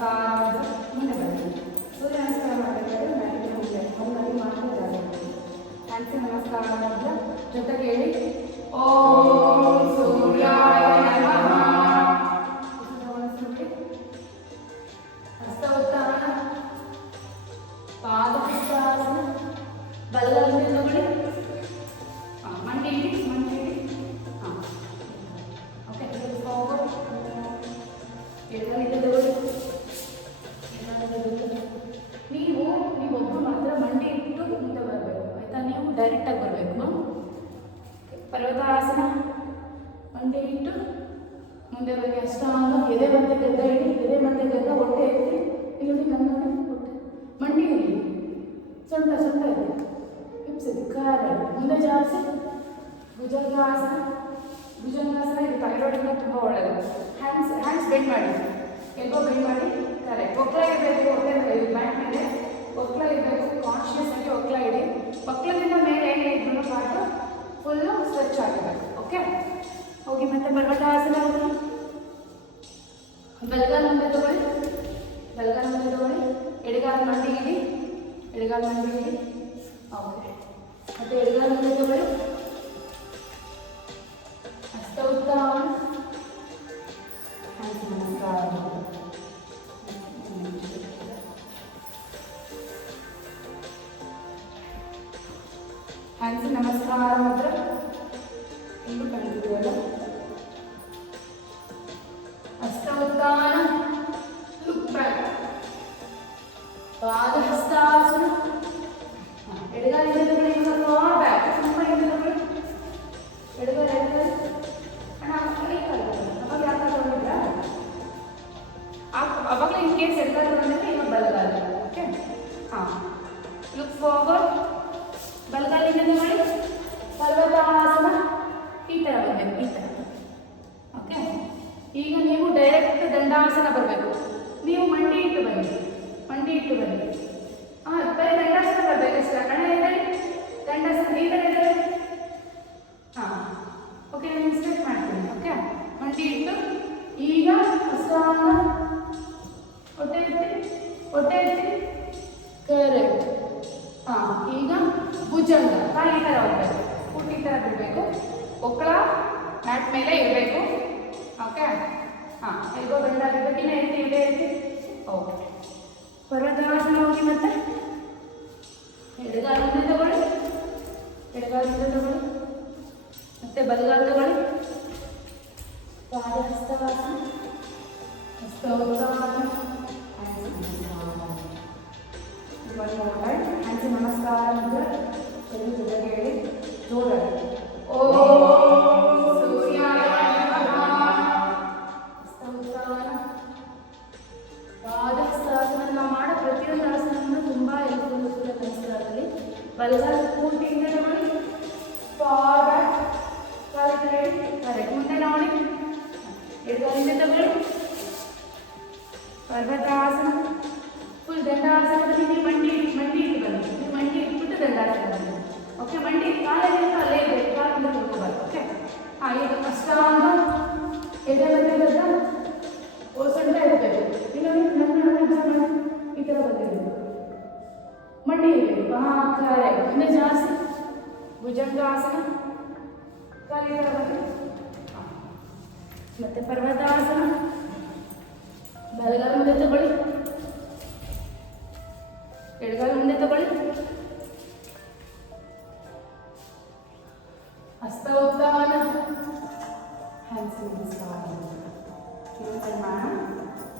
ನಮಸ್ಕಾರ ಮುಂದೆ ಬನ್ನಿ. ಸೂರ್ಯ ನಮಸ್ಕಾರ ಮಾಡಬೇಕಾದ್ರೆ ನನಗೆ ಮುಂದೆ ಮಾಡ್ತಾ ಇದ್ದಾರೆ. ಹ್ಯಾಂಡ್ಸ್ ನಮಸ್ಕಾರ ಮಾಡಿದ್ರೆ ಜೊತೆಗೆ ಹೇಳಿ ಓಂ ಸೂರ್ಯಾಯ ನಮಃ. ಹಸ್ತ ಉತ್ಥಾನ, ಪಾದ ಹಸ್ತಾಸನ, ಬಲಗೈಯಿಂದ ತಗೊಳ್ಳಿ, ಮಂಡಿ ಇಡಿ, ಮಂಡಿ ಇಡಿ. ಓಕೆ, ಎಡಗೈಯಿಂದ ತಗೊಳ್ಳಿ. ನೀವೊಬ್ಬರು ಮಾತ್ರ ಮಂಡಿ ಇಟ್ಟು ಮುಂದೆ ಬರಬೇಕು ಆಯ್ತಾ. ನೀವು ಡೈರೆಕ್ಟಾಗಿ ಬರಬೇಕು. ಪರ್ವತಾಸನ, ಮಂಡಿ ಇಟ್ಟು ಮುಂದೆ ಬನ್ನಿ. ಅಷ್ಟಾಂಗ, ಎದೆ ಮತ್ತೆ ಗದ್ದ ಇಡಿ, ಎದೆ ಮತ್ತೆ ಗದ್ದ, ಹೊಟ್ಟೆ ಎತ್ತಿ. ಇಲ್ಲಿ ನನ್ನ ಹೊಟ್ಟೆ, ಮಂಡಿ ಇಡಿ, ಸೊಂಟ ಸೊಂಟ ಇದೆ, ಹಿಪ್ಸಿದೆ, ಕಾಲ ಮುಂದೆ ಜಾಸ್ತಿ. ಭುಜಂಗಾಸನ, ಭುಜಂಗಾಸನ ಇದು ಥೈರಾಯ್ಡ್ಗೆ ತುಂಬ ಒಳ್ಳೆಯದು. ಹ್ಯಾಂಡ್ಸ್ ಬೆಂಡ್ ಮಾಡಿ, ಎಲ್ಬೋ ಬೆಂಡ್ ಮಾಡಿ. ಕರೆಕ್ಟ್. ಒಕ್ಕಲ ಇರಬೇಕು, ಹೊಟ್ಟೆ ಬ್ಯಾಕ್ ಮೇಲೆ ಒಕ್ಕಲ ಇರಬೇಕು. ಕಾನ್ಶಿಯಸ್ ಆಗಿ ಒಕ್ಕಲ ಇಡಿ. ಒಕ್ಕಲದಿಂದ ಮೇಲೆ ಏನೇ ಇದ್ರೂ ಪಾಟು ಫುಲ್ಲು ಸ್ಟ್ರೆಚ್ ಆಗಿರಬೇಕು. ಓಕೆ, ಹೋಗಿ ಮತ್ತೆ ಪರ್ವತಾಸನ ಹೋಗಿ. ಬಲಗಾಲ ಮುಂದೆ ತಗೊಳ್ಳಿ, ಬಲಗಾಲ ಮುಂದೆ ತಗೊಳ್ಳಿ. ಎಡಗಾಲ ಮಂಡಿ ಇಡಿ, ಎಡಗಾಲ ಮಂಡಿ ಇಡಿ. ಓಕೆ, ಮತ್ತೆ ಎಡಗಾಲ ಮುಂದೆ ತಗೊಳ್ಳಿ. ಹಸ್ತ ಉತ್ಥಾನ, ಹ್ಯಾಂಡ್ಸ್ ನಮಸ್ಕಾರ. ಹ್ಯಾಂಡ್ಸ್ ನಮಸ್ಕಾರ ಮಾತ್ರ ಎಂದು ಕಲಿತಿದ್ದೀವಲ್ಲ. ಹಸ್ತ ಉತ್ಥಾನ, ಲುಕ್ ಬ್ಯಾಕ್, ಪಾದ ಹಸ್ತಾಸನ. ಎಡಗಾಲಿಂದ ತಗೊಳ್ಳಿ, ಫಾರ್ ಬ್ಯಾಕ್, ತುಂಬ ಹಿಂದೆ ತಗೊಳ್ಳಿ. ಎಡಗಾಲ ಎಡಗಾಲ ಅಣ್ಣ ಅವಾಗ ಯಾಕೆ ತಗೊಂಡಿಲ್ಲ, ಅವಾಗಲೇ ಇನ್ ಕೇಸ್ ಎಡಗಾಲ ತಗೊಂಡಿದ್ರೆ ಇವಾಗ ಬಲಗಾಲ. ಓಕೆ, ಹಾಂ, ಲುಕ್ ಫಾರ್ವರ್ಡ್. ಬಲಗಾಲಿಂದ ತಗೊಳ್ಳಿ. ಪರ್ವತಾಸನ, ಈ ಥರ ಬರಬೇಕು, ಈ ಥರ. ಓಕೆ, ಈಗ ನೀವು ಡೈರೆಕ್ಟ್ ದಂಡಾಸನ ಬರಬೇಕು. ನೀವು ಮಂಡಿ ಇಟ್ಟು ಬನ್ನಿ, ಮಂಡಿ ಇಟ್ಟು ಬನ್ನಿ. ಬರೀ ದಂಡಾಸನ ಬರಬೇಕಷ್ಟೇ. ಕಣ ಇದೆ ದಂಡಾಸನ, ಈ ಥರ ಇದೆ. ಹಾಂ, ಓಕೆ, ನಾನು ಸ್ಟಾರ್ಟ್ ಮಾಡ್ತೀನಿ. ಓಕೆ, ಮಂಡಿ ಇಟ್ಟು ಈಗ ಅಷ್ಟಾಂಗ, ಹೊಟ್ಟೆ ಎತ್ತಿ, ಹೊಟ್ಟೆ ಎತ್ತಿ. ಕರೆಕ್ಟ್. ಹಾಂ, ಈಗ ಭುಜಂಗ, ಕಾಲು ಈ ಥರ ಹೋಗ್ಬೇಕು, ಫುಟ್ ಈ ಥರ ಬಿಡಬೇಕು. ಒಕ್ಕಳ ಮ್ಯಾಟ್ ಮೇಲೆ ಇರಬೇಕು. ಓಕೆ, ಹಾಂ, ಎಲ್ಬೋ ಬೆಂಡ್ ಆಗಿರ್ಬೇಕು. ಇನ್ನೂ ಎತ್ತಿ, ಇದೆ ಎತ್ತಿ. ಓಕೆ, ಪರ್ವತಾಸನ ಹೋಗಿ. ಮತ್ತೆ ಎಡಗಾಲಿಂದ ತಗೊಳ್ಳಿ, ಎಡಗಾಲಿಂದ ತಗೊಳ್ಳಿ. ಮತ್ತೆ ಬಲಗಾಲ ತಗೊಳ್ಳಿ. ಪಾದ ಹಸ್ತಾಸನ, ಹಸ್ತ ಉತ್ಥಾನ, ಹ್ಯಾಂಡ್ಸ್ ನಮಸ್ಕಾರ ಅಂದ್ರೆ ಎಲ್ಲರೂ ಜೊತೆಗೆ ಹೇಳಿ ಜೋರಾಗಿ ಓಂ ಸೂರ್ಯಾಯ ನಮಃ. ಹಸ್ತ ಉತ್ಥಾನ, ಪಾದ ಹಸ್ತಾಸನ. ನಾವು ಮಾಡೋ ಪ್ರತಿಯೊಂದು ಆಸನವನ್ನು ತುಂಬ ಹೆಲ್ಪ್ಫುಲ್ ಸೂರ್ಯ ನಮಸ್ಕಾರದಲ್ಲಿ. ಬಲಗಾಲ ಪೂರ್ತಿಯಿಂದ ತಗೊಳ್ಳಿ, ಫಾರ್ ಬ್ಯಾಕ್, ಕಾಲು ಹೇಳಿ. ಕರೆಕ್ಟ್. ಮುಂದೆ ನೋಡಿ, ಎಡಗಾಲಿಂದ ತಗೊಳ್ಳಿ. ಪರ್ವತಾಸನ, ಫುಲ್ ದಂಡಾಸನದಲ್ಲಿ ನೀವು ಮಂಡಿ ಇಟ್ಟು ಬನ್ನಿ. ನೀವು ಮಂಡಿ ಇಟ್ಬಿಟ್ಟು ದಂಡಾಸನ ಬನ್ನಿ. ಓಕೆ, ಮಂಡಿ ಕಾಲಲ್ಲಿ ಅಲ್ಲೇ ಇರಬೇಕು, ಕಾಲಿಂದ ತೊಳ್ಕೊಬಾರ್ದು. ಓಕೆ, ಹಾಂ, ಈಗ ಅಷ್ಟಾಂಗ, ಎದೆ ಮತ್ತೆ ಗದ್ದ, ಸೊಂಟ ಇರಬೇಕು. ಇನ್ನೊಂದು ನನ್ನ ಈ ಥರ ಬಂದಿರಬೇಕು, ಮಂಡಿ ಇರಬೇಕು. ಹಾಂ, ಕರೆಕ್ಟ್. ಮುಂದೆ ಜಾಸ್ತಿ. ಭುಜಂಗಾಸನ, ಕಾಲು ಈ ಥರ ಬನ್ನಿ. ಹಾಂ, ಮತ್ತೆ ಪರ್ವತಾಸನ. ಬಲಗಾಲ ಮುಂದೆ ತಗೊಳ್ಳಿ, ಎಡಗಾಲ ಮುಂದೆ ತಗೊಳ್ಳಿ. ಹಸ್ತ ಉತ್ಥಾನ, ಹ್ಯಾಂಡ್ಸ್ ನಮಸ್ಕಾರ.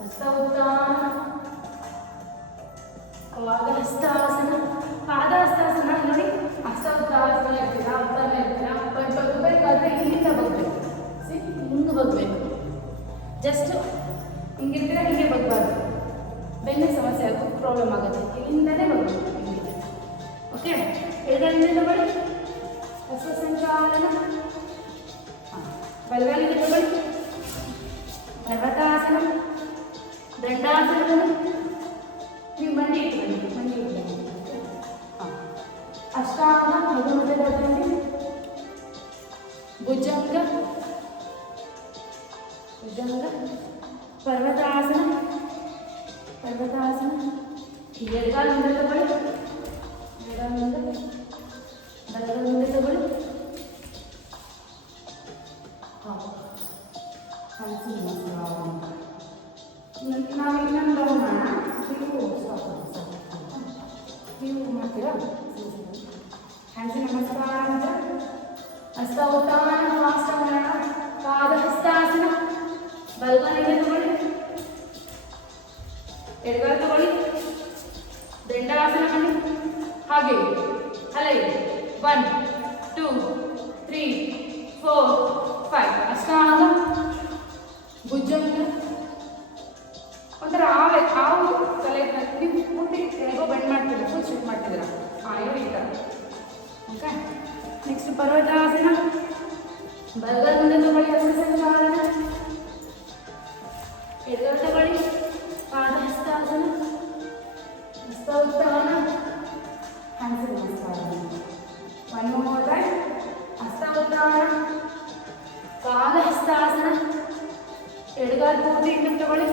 ಹಸ್ತ ಉತ್ಥಾನ, ಪಾದ ಹಸ್ತಾಸನ. ಪಾದ ಹಸ್ತಾಸನ ನೋಡಿ, ಹಸ್ತ ಉತ್ಥಾನ ಇರ್ತೀರಾ, ಉತ್ಥಾನ ಇರ್ತೀರಾ. ಬಗ್ಬೇಕಾದ್ರೆ ಇಲ್ಲಿಂದ ಬಗ್ಬೇಕು. ಹಿಂಗೆ ಬಗ್ಬೇಕು. ಜಸ್ಟ್ ಹಿಂಗಿರ್ತೀರ, ಹೀಗೆ ಬಗ್ಬಾರ್ದು. ಬೆನ್ನ ಸಮಸ್ಯೆ ಆಗೋದು, ಪ್ರಾಬ್ಲಮ್ ಆಗುತ್ತೆ. ಇಲ್ಲಿಂದಲೇ ಬರಬೇಕು. ಓಕೆ, ಎಡಗಾಲಿಂದ ತಗೊಳ್ಳಿ. ಹಸ್ತ ಸಂಚಾಲನ. ಹಾಂ, ಬಲಗಾಲಿಂದ ತಗೊಳ್ಳಿ. ಪರ್ವತಾಸನ, ದಂಡಾಸನ. ನೀವು ಮಂಡಿ ಇಟ್ಟು ಬನ್ನಿ, ಮಂಡಿ ಇಟ್ಟು ಬನ್ನಿ. ಹಾಂ, ಅಷ್ಟಾಂಗ, ಮಧ್ಯದಲ್ಲಿ ಭುಜಂಗ, ಭುಜಂಗ, ಪರ್ವತಾಸನ, ಪರ್ವತಾಸನ. ಎಡಗಾಲ ಮುಂದೆ ತಗೊಳ್ಳಿ, ಎಡಗಾಲ ಮುಂದೆ, ಬಲಗಾಲ ಮುಂದೆ ತಗೊಳ್ಳಿ. ನಾವು ಇನ್ನೊಂದು ಮಾಡೋಣ. ನೀವು ಮಾಡ್ತೀರಾ? ಹ್ಯಾಂಡ್ಸ್ ನಮಸ್ಕಾರ ಅಂತ ಹಸ್ತ ಉತ್ಥಾನ ಫಾಸ್ಟ್ ಮಾಡೋಣ. ಪಾದ ಹಸ್ತಾಸನ. ಬಲಗಾಲಿಗೆ ತಗೊಳ್ಳಿ, ಎಡಗಾಲ ತಗೊಳ್ಳಿ, ದಂಡಾಸನ ಮಾಡಿ. ಹಾಗೆ ಅಲ್ಲೇ 1 2 3 4 5 ಅಷ್ಟಾಂಗ ಭುಜಂಗ. ಒಂಥರ ಹಾವು ತಲೆ ನೀವು ಪೂರ್ತಿ ಹೇಗೋ ಬೆಂಡ್ ಮಾಡ್ತೀರಾ, ಫುಲ್ ಶಿಫ್ಟ್ ಮಾಡ್ತಿದ್ದೀರಾ. ಇರೋ ಈ ಥರ. Okay, next ಪರ್ವತಾಸನ. ಬಲಗಾಲ ಮುಂದೆ ತಗೊಳ್ಳಿ, ಹಸ್ತ ಸಂಚಾಲನ. ಎಡಗಾಲ ತಗೊಳ್ಳಿ, ಪಾದ ಹಸ್ತಾಸನ. ಹಸ್ತ ಉತ್ಥಾನ, ಹ್ಯಾಂಡ್ಸ್ ನಮಸ್ಕಾರ. 1 more time. ಹಸ್ತ ಉತ್ಥಾನ, ಪಾದ ಹಸ್ತಾಸನ. ಎಡಗಾಲ ಪೂರ್ತಿ ಹಿಂದೆ ತಗೊಳ್ಳಿ,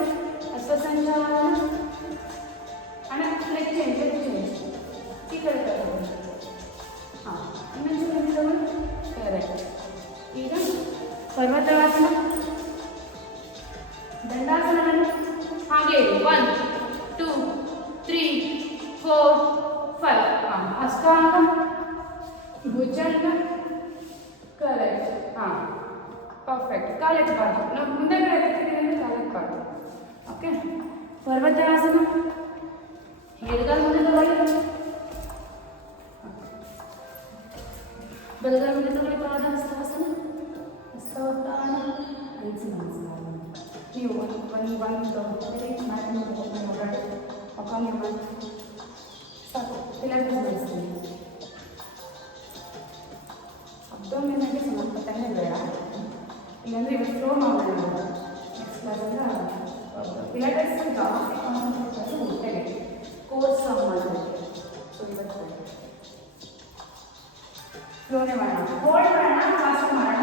ಹಸ್ತ ಸಂಚಾಲನ. ಅಣ್ಣ ಲೆಗ್ ಚೇಂಜ್, ಈ ಕಡೆ ತಗೊಳ್ಳಿ. ಇನ್ನೊಂದು ಹಿಂದೆ ತಗೊಳ್ಳಿ. ಕರೆಕ್ಟ್. ಈಗ ಪರ್ವತಾಸನ, ದಂಡಾಸನವನ್ನು ಹಾಗೆ 1 2 3 4 5 ಅಷ್ಟಾಂಗ ಭುಜಂಗ. ಕರೆಕ್ಟ್. ಪರ್ಫೆಕ್ಟ್. ಕಾಲೆತ್ತಬಾರ್ದು, ನಾವು ಮುಂದೆಗಡೆ ಎತ್ತಿದ್ದೀವಿ ಅಂದರೆ ಕಾಲೆತ್ತಬಾರ್ದು. ಓಕೆ, ಪರ್ವತಾಸನ. ಎಡಗಾಲ ಮುಂದೆ ತಗೊಳ್ಳಿ, ಬಲಗಾಲ ಮುಂದೆ ತಗೊಳ್ಳಿ, ಪಾದ ಹಸ್ತಾಸನ. ಹಸ್ತ ಉತ್ಥಾನ, ಹ್ಯಾಂಡ್ಸ್ ನಮಸ್ಕಾರ. ನೀವು ಒಂದು ತಗೊಳ್ಳಿ, ಸಾಕು. ಪಿಲಾಟೆಸ್ ಬೆಳೆಸ್ತೀನಿ. ಅಬ್ಡೋಮಿನಲ್ಲಿ ಸ್ವಲ್ಪ ತಣ್ಣಗೆ ಬೇಡ, ಇಲ್ಲಾಂದರೆ ಇವತ್ತು ಫ್ಲೋ ಮಾಡೋಣ. ನೆಕ್ಸ್ಟ್ ಕ್ಲಾಸಿಂದ ಪಿಲಾಟೆಸ್ ಜಾಸ್ತಿ ಕಾನ್ಸಂಟ್ರೇಟ್ ಹೊಟ್ಟೆಗೆ ಕೋರ್ಸ್ ಮಾಡೋದಕ್ಕೆ. ಸೊ ಇವತ್ತು ಫ್ಲೋನೇ ಮಾಡೋಣ. ಹೋಲ್ಡ್ ಮಾಡೋಣ, ಫಾಸ್ಟ್ ಮಾಡೋಣ.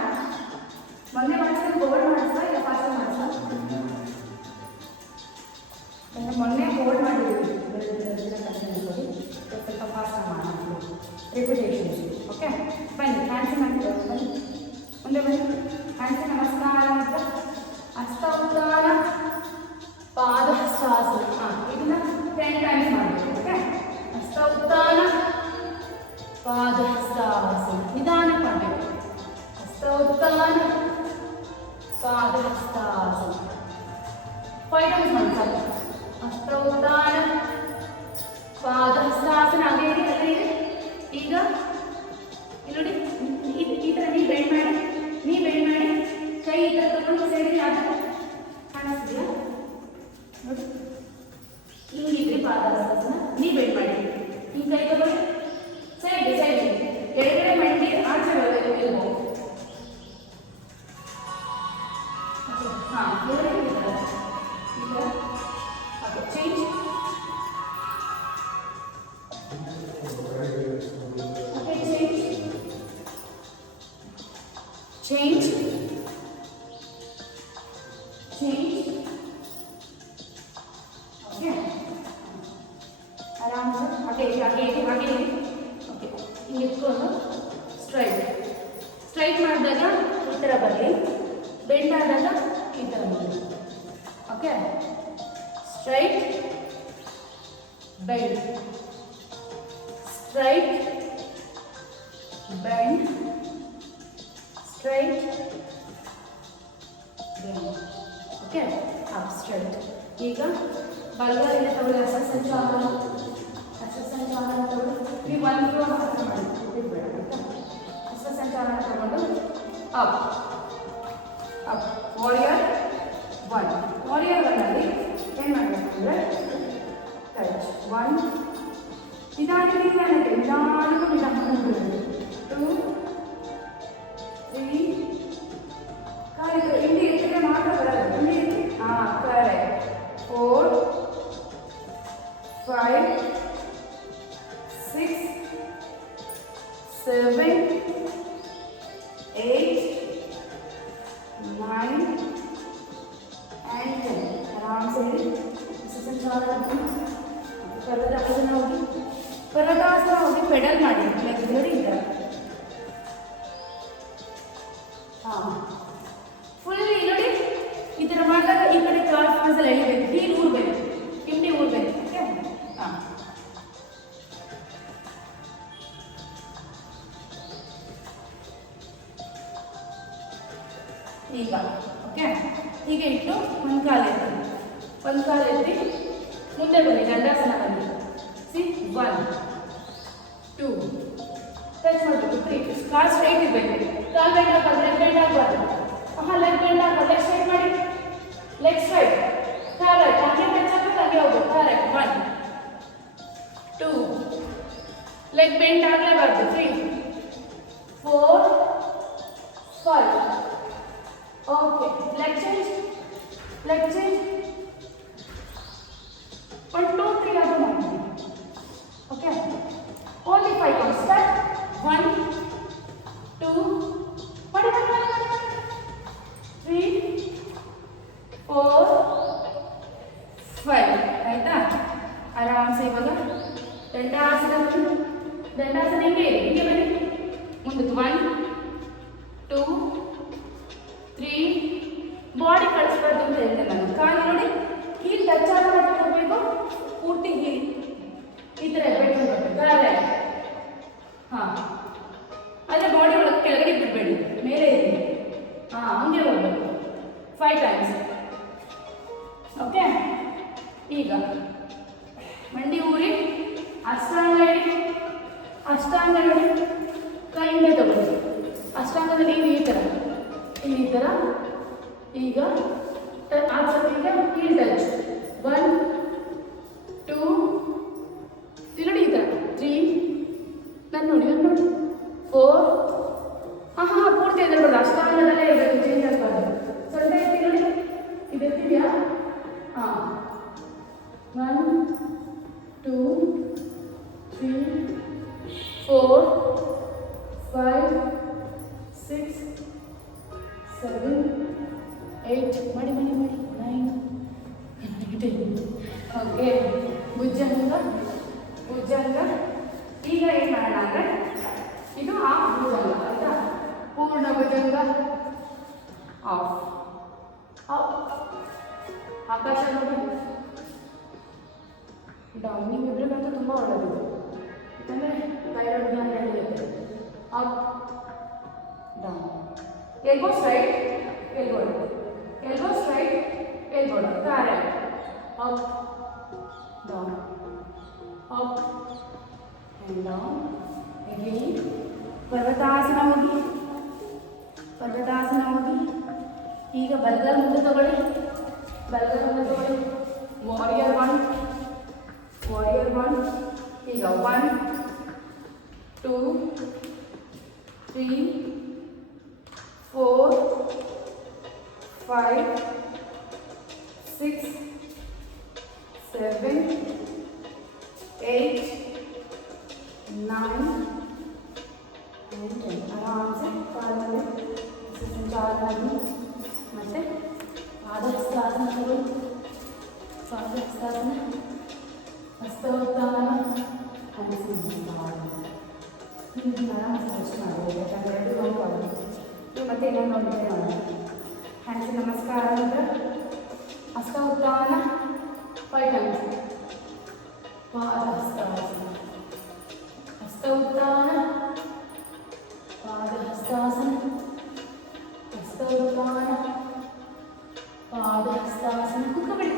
ಮೊನ್ನೆ ಮಾಡಿಸ್ಕೊಂಡು ಹೋಲ್ಡ್ ಮಾಡಿಸ್ತಾ, ಇಲ್ಲ ಫಾಸ್ಟ್ ಮಾಡಿಸ್ತಾ? ಮೊನ್ನೆ ಹೋಲ್ಡ್ ಮಾಡಿದ್ದೀವಿ, ಸ್ವಲ್ಪ ಫಾಸ್ಟ್ ಮಾಡೋಣ. ರಿಪಿಟೇಷನ್ಸ್. ಓಕೆ, ಬನ್ನಿ. ಹ್ಯಾಂಡ್ಸ್ ಮಾಡಿ, ಬನ್ನಿ ಮುಂದೆ ಬನ್ನಿ. ಹ್ಯಾಂಡ್ಸ್ ನಮಸ್ಕಾರ ಅಂತ ಹಸ್ತ ಉತ್ಥಾನ, ಪಾದ ಹಸ್ತಾಸನ. ಇದನ್ನ 10 ಟೈಮ್ಸ್ ಮಾಡಬೇಕು. ಓಕೆ, ಹಸ್ತ ಉತ್ಥಾನ, ಪಾದ ಹಸ್ತಾಸನ. ನಿಧಾನ ಮಾಡಬೇಕು. ಹಸ್ತ ಉತ್ಥಾನ, ಪಾದ ಹಸ್ತಾಸನ. 5 ಟೈಮ್ಸ್ ಮಾಡಿ ಸಾಕು. ಹಸ್ತ ಉತ್ಥಾನ, ಪಾದ ಹಸ್ತಾಸನ. ಹಾಗೆ ಇದೆ, ಅಲ್ಲೇ ಇದೆ. ಈಗ ಇಲ್ಲಿ ನೋಡಿ, ಈ ಥರ ನೀ ಬೆಂಡ್ ಮಾಡಿ, ಕೈ ಈ ಥರ ತಗೊಂಡು ಸೈಡಿಗೆ ಆ ಥರ ಕಾಣಿಸ್ತಿದೆಯಾ ನೋಡಿ. ಹಿಂಗಿದ್ರೆ ಪಾದ ಹಸ್ತಾಸನ. ನೀ ಬೆಂಡ್ ಮಾಡಿ, ಹಿಂಗೆ ಕೈ ತಗೊಳ್ಳಿ, ಸೈಡ್ಗೆ ಎಡಗಡೆ ಮಂಡಿ ಆಚೆ ಬರಬೇಕು. ಎಲ್ಬೋ ಈಗ ಚೇಂಜ್. Change. Okay. आराम से आगे. Okay. ಹಿಂಗೆ ಇಟ್ಕೊಂಡು ಸ್ಟ್ರೈಟ್ ಮಾಡಿದಾಗ ಈ ಥರ ಬರಲಿ, ಬೆಂಡ್ ಆದಾಗ ಈ ಥರ ಬರಲಿ. Okay, straight bend, straight bend, straight bend. Okay, straight. ಈಗ ಬಲಗಾಲಿಂದ ತಗೊಳ್ಳಿ, ಹಸ್ತ ಸಂಚಾಲನ ತಗೊಳ್ಳಿ. ನೀವು 1 ಫ್ಲೋ ಮಾತ್ರ ಮಾಡಿ, ಬಿಡಬೇಡ. ಹಸ್ತ ಸಂಚಾಲನ ತಗೊಂಡು ಅಪ್ ವಾರಿಯರ್ 1. ವಾರಿಯರ್ 1 ಅಲ್ಲಿ ಏನು ಮಾಡಬೇಕು ಅಂದರೆ ಟಚ್ 1, ನಿಧಾನಕ್ಕೆ 2 3 ಕಾಲಿಗೆ ಇಂಡಿ ಎತ್ತಿದ್ರೆ ಮಾತ್ರ ಬರೋದು. ಇಂಡಿ ಕರೆಕ್ಟ್. 4 5 6 7 8 9 and 10. आराम से ಪರ್ವತಾಸನ ಹೋಗಿ ಪರ್ವತಾಸನ ಹೋಗಿ ಪೆಡಲ್ ಮಾಡಿ ನೋಡಿ ಈ ಥರ. ಹಾಂ ಫುಲ್ ನೋಡಿ ಈ ಥರ ಮಾಡಿದಾಗ ಈ ಕಡೆ ಕ್ರಾಸ್ ಮಸಲ್ ಎಳಿಬೇಕು, ಹೀಲ್ ಊರ್ಬೇಕು, ಹಿಂಡಿ ಊರ್ಬೇಕು. ಓಕೆ ಹಾಂ ಈಗ ಓಕೆ ಹೀಗೆ ಇಟ್ಟು ಒಂದು ಕಾಲು ಎತ್ತಿ ಮುಂದೆ ಬನ್ನಿ, ದಂಡಾಸನ ಬನ್ನಿ. ಸಿ 1 2 ಟಚ್ ಮಾಡಬೇಕು, 3 ಕಾಲು ಸ್ಟ್ರೈಟ್ ಇರಬೇಕು, ಕಾಲು ಬೆಂಡ್ ಆಗಬಾರ್ದು, ಲೆಗ್ ಬೆಂಡ್ ಆಗಬಾರ್ದು. ಲೆಗ್ ಬೆಂಡ್ ಆಗಬಾರ್ದು, ಲೆಗ್ ಸ್ಟ್ರೈಟ್ ಮಾಡಿ, ಲೆಗ್ ಸ್ಟ್ರೈಟ್, ಕರೆಕ್ಟ್, ಹಾಗೆ ಟಚ್ ಆಗಬೇಕು, ಹಾಗೆ ಹೋಗ್ಬೇಕು, ಕರೆಕ್ಟ್. 1 2 ಲೆಗ್ ಬೆಂಡ್ ಆಗಲೇಬಾರ್ದು, 3 4 5 ಓಕೆ. ಲೆಗ್ ಚೇಂಜ್ 1 2 3 ಅದು ಮಾಡಿ. Okay only 5 count. ಸ್ಟಾರ್ಟ್ 1 2 ಮಾಡಿ 3 4 5 ಆಯ್ತಾ. ಆರಾಮ್ಸೆ ಇವಾಗ ದಂಡಾಸನ ಹಿಂಗೆ ಬನ್ನಿ ಮುಂದಕ್ಕೆ. 1 2 3 ಬಾಡಿ ಕಳಿಸ್ಬಾರ್ದು ಅಂತ ಹೇಳ್ತೇನೆ ನಾನು. ಕಾಲು ನೋಡಿ ಹೀಲ್ ಟಚ್ ಆಗಬೇಕು, ಪೂರ್ತಿ ಹೀಲ್ ಈ ಥರ ಇರಬೇಕು. ಕರೆಕ್ಟ್. ಹಾಂ ಆದರೆ ಬಾಡಿ ಒಳಗೆ ಕೆಳಗಡೆ ಬಿಡಬೇಡಿ, ಮೇಲೆ ಇರಿ. ಹಾಂ ಹಂಗೆ ಹೋಗ್ಬೇಕು 5 ಟೈಮ್ಸ್. ಓಕೆ ಈಗ ಮಂಡಿ ಊರಿ ಅಷ್ಟಾಂಗ ಇಡಿ. ಅಷ್ಟಾಂಗ ನೋಡಿ ಕೈಯಿಂದ ತಗೊಳ್ಳಿ. ಅಷ್ಟಾಂಗದಲ್ಲಿ ನೀವು ಈ ಥರ ಈಗ ಈಗ ಹೀಲ್ ಟಚ್ 1 2 ನೋಡಿ ಈ ಥರ 3 ನಾನು ನೋಡಿ 4 ಪೂರ್ತಿ ಎದರ್ಬಾರ್ದು, ಅಷ್ಟಾಂಗದಲ್ಲೇ ಇರಬೇಕು, ಚೇಂಜ್ ಆಗಬಾರ್ದು. ಸ್ವಲ್ಪ ಎತ್ತಿ ನೋಡಿ, ಇದು ಎತ್ತಿದೆಯಾ? ಹಾಂ 1 2 3 4 5 6 7 8 ಮಾಡಿ 9 ಓಕೆ. ಭುಜಂಗ ಈಗ ಏನು ಮಾಡೋಣ ಅಂದರೆ ಇದು ಹಾಫ್ ಭುಜಂಗ ಆಯಿತಾ. ಪೂರ್ಣ ಭುಜಂಗ ಆಫ್ ಆಕಾಶ ನೋಡಿ ಡೌನ್. ನಿಮ್ಮಿಬ್ಬರಿಗಂತೂ ತುಂಬ ಒಳ್ಳೆಯದು, ಯಾಕಂದರೆ ಥೈರಾಯ್ಡ್ ಗ್ಲ್ಯಾಂಡ್ ನಡೆಯುತ್ತೆ. Up down, elbow straight, elbow straight, elbow down. Correct. Up down, up and down. Again ಪರ್ವತಾಸನ ಹೋಗಿ ಈಗ ಬಲಗಾಲ ಮುಂದೆ ತಗೊಳ್ಳಿ. ವಾರಿಯರ್ 1 ಈಗ 1 2 3 4 5 6 7 8 9 10. आराम से कालमध्ये चालना ಮತ್ತೆ ಪಾದಹಸ್ತಾಸನ ಕरो. ಪಾದಹಸ್ತಾಸನ ಹಸ್ತೋತ್ಥಾನ ಮತ್ತೆ ಇನ್ನೊಂದು ಹ್ಯಾಂಡ್ಸ್ ನಮಸ್ಕಾರ ಅಂತ ಹಸ್ತೋತ್ಥಾನ 5 ಟೈಮ್ಸ್. ಪಾದಹಸ್ತಾಸನ ಹಸ್ತೋತ್ಥಾನ ಪಾದಹಸ್ತಾಸನ ಹಸ್ತೋತ್ಥಾನ ಪಾದಹಸ್ತಾಸನ. ಕುತ್ಕೋಬೇಡಿ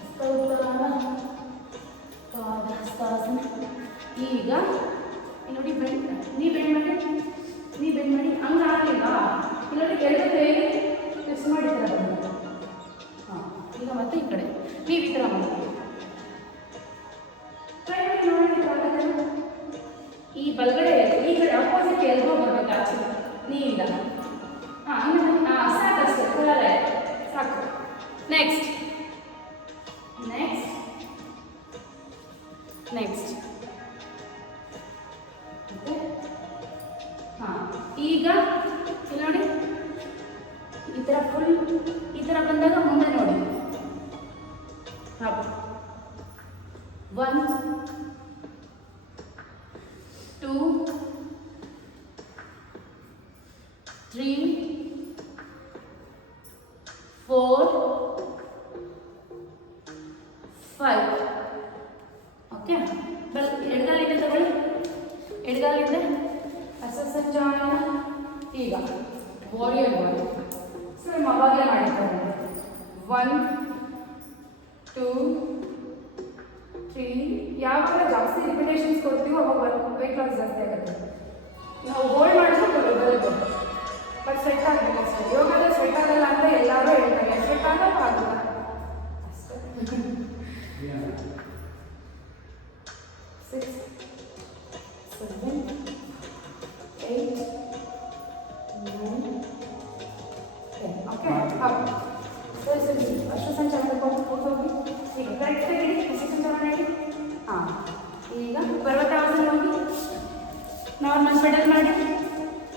ಹಸ್ತೋತ್ಥಾನ ಪಾದಹಸ್ತಾಸನ. ಈಗ ನೋಡಿ ನೀ ಬೆಂಡ್ ಮಾಡಿ ಹಂಗಾಗಲಿಲ್ಲ ನೋಡಿ ಎರಡು ಕೈಯಲ್ಲಿ ಟೆಸ್ಟ್ ಮಾಡಿ ಥರ ಬಂದ. ಹಾಂ ಈಗ ಮತ್ತೆ ಈ ಕಡೆ ನೀವು ಈ ಥರ ಮಾಡ್ತೀವಿ. ಟ್ರೈ ಮಾಡಿ ನೋಡಿ. ಈ ಬಲಗಡೆ ಈ ಕಡೆ ಅಪೋಸಿಟ್ ಎಲ್ಬೋ ಬರಬೇಕು ಆಚೆ ನೀವಿಲ್ಲ. ಹಾಂ ಸಾಕಷ್ಟೇ ಕಲರೇ ಸಾಕು. ನೆಕ್ಸ್ಟ್ ಹಾಂ ಈಗ ಇಲ್ಲಿ ನೋಡಿ ಈ ಥರ ಫುಲ್ ಈ ಥರ ಬಂದಾಗ ಮುಂದೆ ನೋಡಿ. ಹಾಂ 1 2 3 4 5 ಓಕೆ ಎಡಗಾಲಿಂದ ತಗೊಳ್ಳಿ ಎಡಗಾಲಿಂದ ಹಸ್ತಸಂಚಾಲನ ಈಗ ವಾರಿಯರ್ ಬಾಡಿ ಸೇಮ್ ಅವಾಗಲೇ ಮಾಡಿದ್ದಾರೆ 1 2 3 ಯಾವಾಗ ಜಾಸ್ತಿ ರಿಪಿಟೇಷನ್ಸ್ ಕೊಡ್ತೀವೋ ಅವಾಗ ವೆಯ್ಟ್ ಲಾಸ್ ಜಾಸ್ತಿ ಆಗುತ್ತೆ ನಾವು ಹೋಲ್ಡ್ ಮಾಡಿದ್ರೆ ಬರುತ್ತೆ ಬಟ್ ಸ್ವೆಟ್ ಆಗಬೇಕು ಅಷ್ಟೇ ಯೋಗದ ಸ್ವೆಟ್ ಆಗಲ್ಲ ಅಂತ ಎಲ್ಲರೂ ಹೇಳ್ತಾರೆ ಸ್ವೆಟ್ ಆಗಲ್ಲ ಆಗಲ್ಲ ಅಷ್ಟೇ 6 7 8 9 10 ಓಕೆ ಅಪ್ ಸರಿ ಅಷ್ಟು ಸಂಚಾಲನ ಹೋಗಿ ಈಗ ಕರೆಕ್ಟ್ ಆಗಿ ಅಷ್ಟು ಸಂಚಾಲನ ಮಾಡಿ ಹಾಂ ಈಗ ಪರ್ವತಾಸನ ಹೋಗಿ ನಾರ್ಮಲ್ ಪೆಡಲ್ ಮಾಡಿ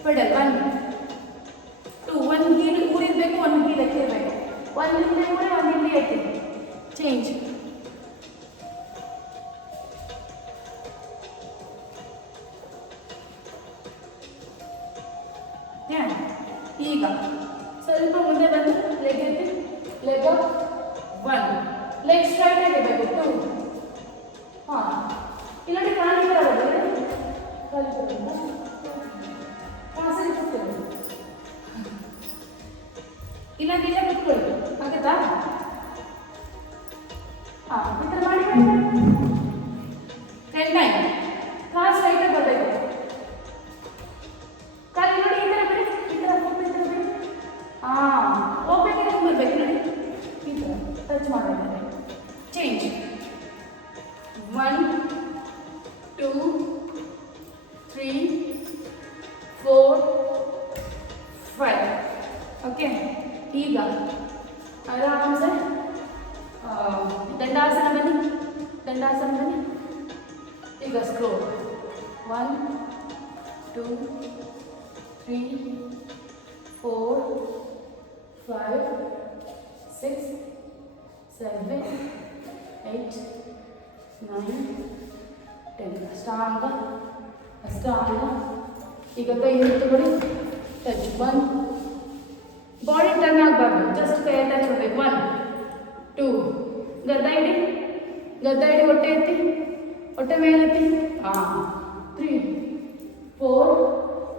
ಪೆಡಲ್ 1 2 1 ಗೀರು ಊರಿರಬೇಕು 1 ಗೀರು ಎತ್ತಿರಬೇಕು 1 ಹಿಂದೆ ಊರಿ 1 ಹಿಂದೆ ಎತ್ತಿ ಚೇಂಜ್ ಈಗ ಸ್ವಲ್ಪ ಮುಂದೆ ಬಂದು ಲೆಗ್ ಎತ್ತಿ ಲೆಗ್ ಅಪ್ 1 ಲೆಗ್ ಸ್ಟ್ರೈಟ್ ಆಗಿರಬೇಕು 2 ಹಾಂ ಇಲ್ಲೊಂದು ಕಾಲು ಈ ಥರ ಬರ್ತದೆ ಹಾಂ ಸರಿ ಕೂತ್ಕೊಳ್ಳಿ ಇಲ್ಲದಿಲ್ಲ ಕೂತ್ಕೊಳ್ಳಿ ಆಗುತ್ತಾ ಹಾಂ ಈ ಥರ ಮಾಡಿ 10 ಟೈಮ್ ಕಾಲು ಸ್ಟ್ರೈಟಾಗಿ ಬರಬೇಕು ಕಾಲು ನೋಡಿ ಈ ಥರ ಬರೀ ಈ ಥರ ಹೋಗ್ಬೇಕು ಹಾಂ ಹೋಗ್ಬೇಕಾದ್ರೆ ಬರ್ಬೇಕು ನೋಡಿ ಈ ಥರ ಟಚ್ ಮಾಡಬೇಕು ಚೇಂಜ್ 1 2 3 4 5 ಓಕೆ ಈಗ ಆರಾಮ್ಸೆ ದಂಡಾಸನ ಬನ್ನಿ ಈಗ ಸ್ಲೋ 1 2 3 4 5 6 7 8 9 10 ಸ್ಟ್ರಾಂಗ್ ಈಗ ಕೈ ತಗೊಳ್ಳಿ ಟಚ್ 1 ಬಾಡಿ ಟರ್ನ್ ಆಗಬಾರ್ದು ಜಸ್ಟ್ ಕೈ ಟಚ್ ಮಾಡಬೇಕು 1 2 ಗದ್ದ ಇಡಿ ಹೊಟ್ಟೆ ಎತ್ತಿ ಹೊಟ್ಟೆ ಮೇಲೆ ಎತ್ತಿ ಹಾಂ 3 4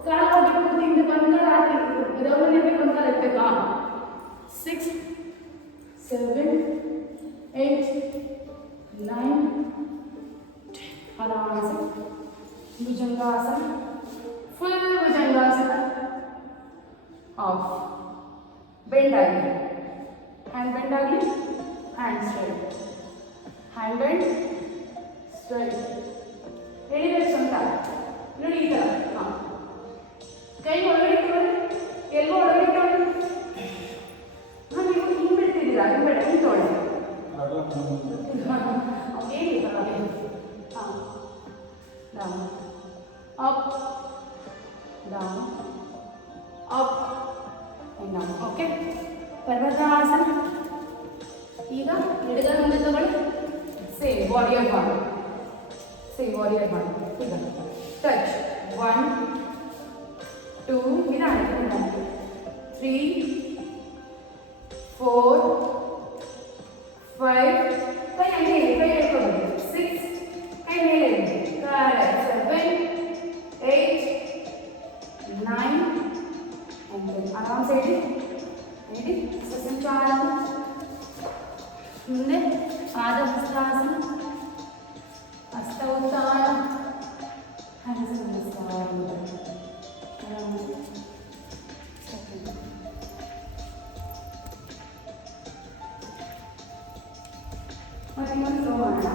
ಕಾಲು ಹೋಗ್ಬೇಕು ಹಿಂದೆ ಒಂದು ಕಾಲು ಹಾಕಿ ರೌಂಡ್ ಇರಬೇಕು ಒಂದು ಕಾಲು ಎತ್ತಬೇಕು ಹಾಂ 6 7 8 9 ಆರಾಮ್ಸೆ ಭುಜಂಗಾಸನ ಫುಲ್ ಭುಜಂಗಾಸನ ಆಫ್ ಬೆಂಡ್ ಆಗಲಿ ಹ್ಯಾಂಡ್ ಬೆಂಡ್ ಆಗಲಿ hand straight hand bend straight ಎಳಿಬೇಕು ಅಂತ ನೋಡಿ ಈ ಥರ ಹಾಂ ಕೈ ಒಳಗಡೆ ಇಟ್ಕೊಳ್ಳಿ ಎಲ್ಲೋ ಒಳಗಡೆ ಇಟ್ಕೊಳ್ಳಿ ಹಾಂ ನೀವು ಹಿಂಗೆ ಬಿಡ್ತಿದ್ದೀರಾ ಹಿಂಗೆ ತೊಗೊಳ್ಳಿ ಏನಿಲ್ಲ ಹಾಂ down up down up and down okay ಪರ್ವತಾಸನ ಈಗ ಎಡಗೈ ಮುಂದೆ ತಗೊಳ್ಳಿ ಸೇಮ್ ವಾರಿಯರ್ ಮಾಡಿ ಈಗ ಟಚ್ 1 2 ನಿಧಾನ 3 4 5 ಕೈ ಹೇಳ್ಕೊಂಡು 6 ಕೈ ಮೇಲೆ 7 8 9 ಆರಾಮ್ಸೆ ಹೇಳಿ ಸಂಚಾಲನ ಮುಂದೆ ಪಾದ ಹಸ್ತಾಸನ ಹಸ್ತ ಉತ್ತಾನ ಮತ್ತೆ ಇನ್ನೊಂದು ಸ್ಲೋ ಮಾಡೋಣ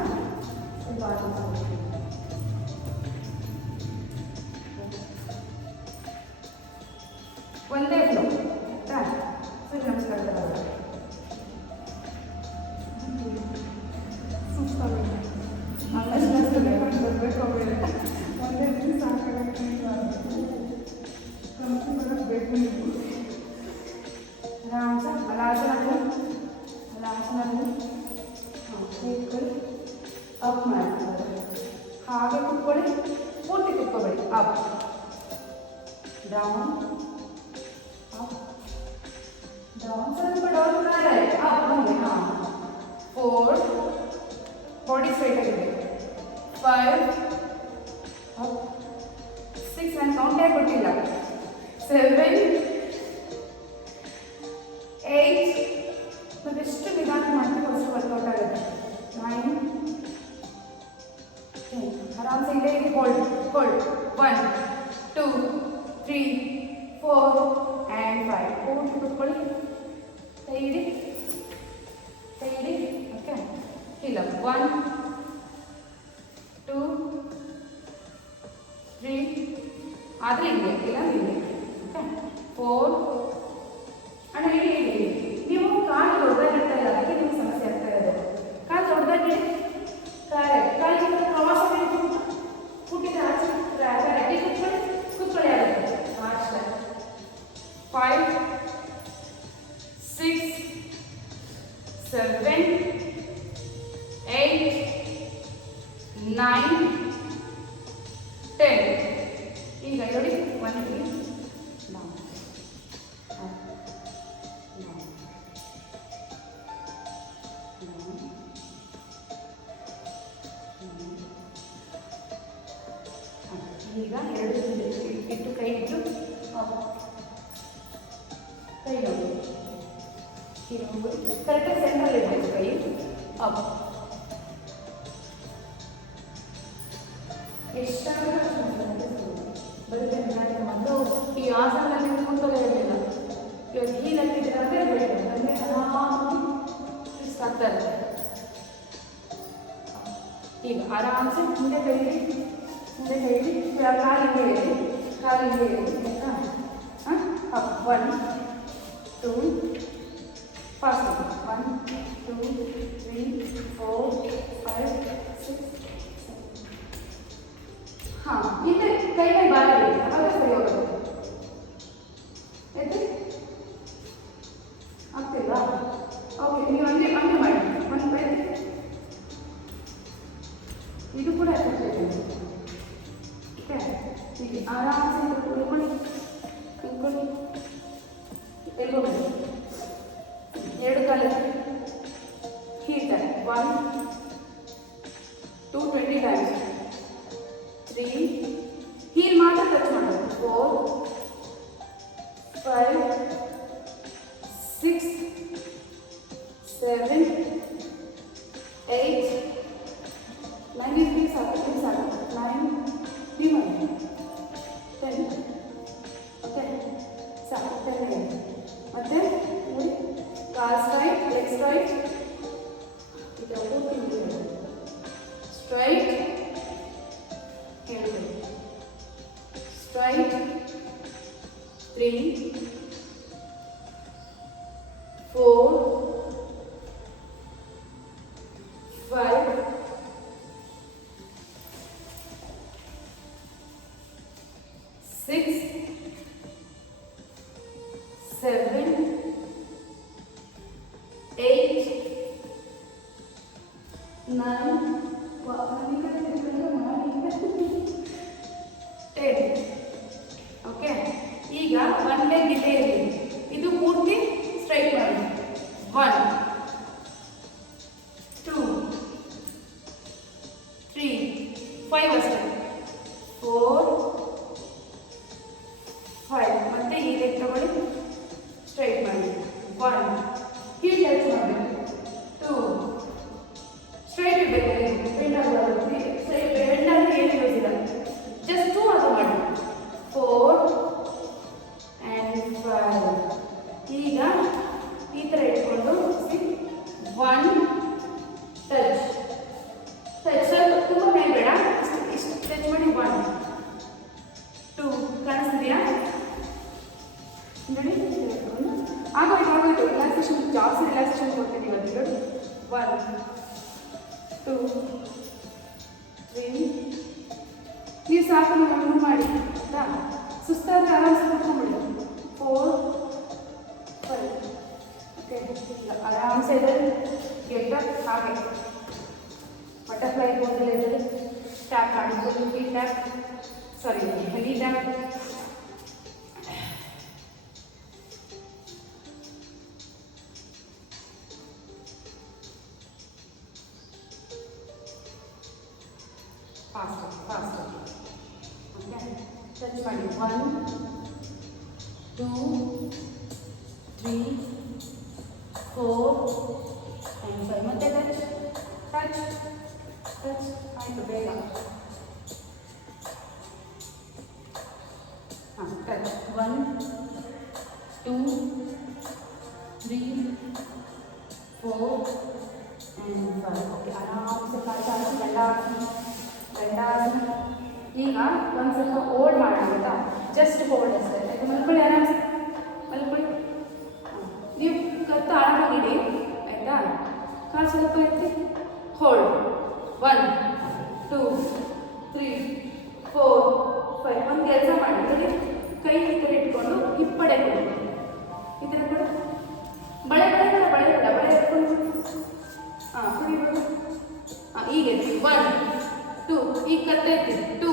ಒಂದೇ ಫ್ಲೋ ಸರಿ ನಮಸ್ಕಾರ ಅಪ್ ಮಾಡ್ತಾರೆ. ಹಾಗೆ ಕುತ್ಕೊಳ್ಳಿ, ಪೂರ್ತಿ ಕುತ್ಕೋಬೇಡಿ. ಅಪ್ ಡೌನ್ ಅಪ್ ಡೌನ್, ಸ್ವಲ್ಪ ಡೌನ್ ಮೇಲೆ ಅಪ್ ಮುಂದೆ. ಹಾಂ 4, ಬಾಡಿ ಸ್ಟ್ರೈಟ್ ಆಗಿದೆ. 5 ಅಪ್ 6, ನಾನು ಕೌಂಟೇ ಕೊಟ್ಟಿಲ್ಲ. 7 8, ನಾವೆಷ್ಟು ನಿಧಾನ ಮಾಡ್ತೀವಿ ಅಷ್ಟು ವರ್ಕೌಟ್ ಆಗುತ್ತೆ. 9 10, ಆರಾಮ್ಸೆ ಇದೆ. Hold 1 2 3 4 and 5. ಪೂರ್ತಿ ಕುತ್ಕೊಳ್ಳಿ, ಕೈ ಹಿಡಿ. ಓಕೆ, ಇಲ್ಲ 1 2 3, ಆದರೆ ಹಿಂಗೆ ಇಲ್ಲ ಹಿಂಗೆ. ಓಕೆ 4, ಅಣ್ಣ ಇಡಿ. ನೀವು ಕಾಲು ದೊಡ್ಡದಾಗಿರ್ತಾ ಇಲ್ಲ, ಅದಕ್ಕೆ ನಿಮ್ಗೆ ಸಮಸ್ಯೆ ಆಗ್ತಾ ಇರೋದು. ಕಾಲು ದೊಡ್ಡದಾಗಿ ಕಾಲಿಗೆ ಪ್ರವಾಸ ಹುಟ್ಟಿದ ಆಚೆ ಕುತ್ಕೊಳ್ಳಿ ಆಗುತ್ತೆ. 5 6 7 8 9 10. ಈಗ ನೋಡಿ 1 3 ಈಗ ಎರಡು ಇಟ್ಟು ಕೈ ಇಟ್ಟು ಕೈ ನೋಡಿ ಕರೆಕ್ಟಾಗಿ ಸೆಂಟ್ರಲ್ಲಿ ಇಡಬೇಕು. ಕೈ ಅಪ್ ಎಷ್ಟಾಗುತ್ತೆ ಬರುತ್ತೆ. ಮೊದಲು ಈ ಆಸನದಲ್ಲಿ ಕೂತಲೇ ಇರಲಿಲ್ಲ. ಇವಾಗ ಹೀಲ್ ಹಾಕಿದ್ರೆ ಅಂದರೆ ಬೇಡ ಅಂದರೆ ಆರಾಮಾಗಿ ಆಗ್ತಾ ಇರುತ್ತೆ. ಈಗ ಆರಾಮ್ಸೆ ಮುಂದೆ ಕೈ ಹಿಡಿ. ಕಾಲಿಗೆ ಅಪ್ 1 2 ಫಾಸ್ಟ್ 1 2 3 4 5 6 ಹಾಂ. ಇಲ್ಲಿ ಕೈ ಬಾಲ ಅವಾಗ ಸರಿ ಹೋಗುತ್ತೆ. ಆಯ್ತು, ಆಗ್ತಿಲ್ವಾ? ಓಕೆ, ನೀವು ಹಂಗೆ ಮಾಡಿ. ಒಂದು ಕೈ ಇದು ಕೂಡ ಹೀಗೆ ಆರಾಮ್ಸೆ ಕುತ್ಕೊಳ್ಳಿ. ಎಲ್ಬೋ ಮೇಲೆ ಎರಡು ಕಾಲು ಹೀರ್ತಾರೆ. 1 2 20 times. 3 ಹೀಲ್ ಮಾತ್ರ ಟಚ್ ಮಾಡೋದು. 4 5 6 7 8 9 ಸಾಕು 9 10. ಓಕೆ ಸಾಕು 10. ಮತ್ತೆ ನೋಡಿ, ಕಾಲ್ ಸ್ಟ್ರೈಟ್, ಲೆಗ್ ಸ್ಟ್ರೈಟ್. ಈಗ ಸ್ಟ್ರೈಟ್ ಹೇಳ್ತೀವಿ. ಸ್ಟ್ರೈಟ್ 3 4 5 6 7 8 9 10. ಓಕೆ, ಈಗ 1 ಲೆಗ್ ಇಲ್ಲೇ ಇರಲಿ. ಇದು ಪೂರ್ತಿ ಸ್ಟ್ರೈಟ್ ಮಾಡಿ. 1 2 3 5 ಅಷ್ಟೇ. 4 5 ಮತ್ತೆ ಈ ಲೆಗ್ ತಗೊಳ್ಳಿ, ಸ್ಟ್ರೈಟ್ ಮಾಡಿ. 1 ಹೀಲ್ ಟಚ್ ಮಾಡಬೇಕು. 2 ಸ್ಟ್ರೈಟ್ ಇರಬೇಕು. ಬೆಂಡ್ ಆಗಬಾರ್ದು. ಸ್ಟ್ರೈಟ್ ಬೆಂಡ್ ಆದರೆ ಏನು ಯೂಸ್ ಇಲ್ಲ. ಜಸ್ಟ್ 2 ಅದು ಮಾಡಿ. 4 ಆ್ಯಂಡ್ 5. ಈಗ ಈ ಥರ ಇಟ್ಕೊಂಡು 1 ಟಚ್ ಸ್ವಲ್ಪ ತುಂಬ ಮೇಲೆ ಬೇಡ, ಇಷ್ಟು ಟಚ್ ಮಾಡಿ. 1 2 ಕಾಣಿಸ್ತಿದೆಯಾ ನೋಡಿ? ಆಗೋಯ್ತು. ರಿಲ್ಯಾಕ್ಸೇಷನ್ ಜಾಸ್ತಿ ರಿಲ್ಯಾಕ್ಸೇಷನ್ ಕೊಡ್ತೀನಿ ಇವತ್ತು. 1 2 3 ನೀವು ಸಾಕು ಮೂವ್ ಮಾಡಿ ಆಯಿತಾ? ಸುಸ್ತಾದರೆ ಆರಾಮ್ಸೆ ಕುತ್ಕೊಂಡ್ಬಿಡಿ. 4 5 ಓಕೆ, ಆರಾಮ್ಸೆ ಇದೆ. ಗೆಟ್ಟ ಹಾಗೆ ಬಟ್ ಬಟರ್ಫ್ಲೈ ಪೋಸಲ್ಲಿ ಇದ್ದರೆ ಟ್ಯಾಪ್ ಮಾಡಿ, ಫುಲ್ ನೀ ಟ್ಯಾಪ್, ಸಾರಿ ನೀ ಟ್ಯಾಪ್. Fast okay. ಟಚ್ ಮಾಡಿ 1 2 3 4 ಆ್ಯಂಡ್ 5. ಮತ್ತೆ ಟಚ್ ಟಚ್ ಟಚ್ ಆಯಿತು ಬೇಗ. ಹಾಂ ಟಚ್ 1 2 3 4 ಆ್ಯಂಡ್ 5. ಓಕೆ, ಆರಾಮ್ಸೆ ಕಾಲು ಗಂಡಾಸನ. ಈಗ ಒಂದು ಸ್ವಲ್ಪ ಹೋಲ್ಡ್ ಮಾಡೋಣ ಆಯಿತಾ, ಜಸ್ಟ್ ಹೋಲ್ಡ್ ಅಷ್ಟೇ. ಯಾಕೆ ಮಲ್ಕೊಳ್ಳಿ, ಆರಾಮ್ಸೆ ಮಲ್ಕೊಳ್ಳಿ. ನೀವು ಕತ್ತು ಆರಾಮಾಗಿಡಿ ಆಯಿತಾ. ಕಾಲು ಸ್ವಲ್ಪ ಎತ್ತಿ ಹೋಲ್ಡ್ 1 2 3 4 5. ಒಂದು ಕೆಲಸ ಮಾಡಿ, ನೋಡಿ ಕೈ ಈ ಥರ ಇಟ್ಕೊಂಡು ಹಿಪ್ಪಡೆ ಕೊಡಿ, ಈ ಥರ ಕೊಡು. ಬಳೆ ಎತ್ಕೊಂಡು ಹಾಂ ಕುಡಿಬೋದು. ಹಾಂ ಈಗ ಎತ್ತಿ 1 2, ಈಗ ಕತ್ತೆತ್ತಿ 2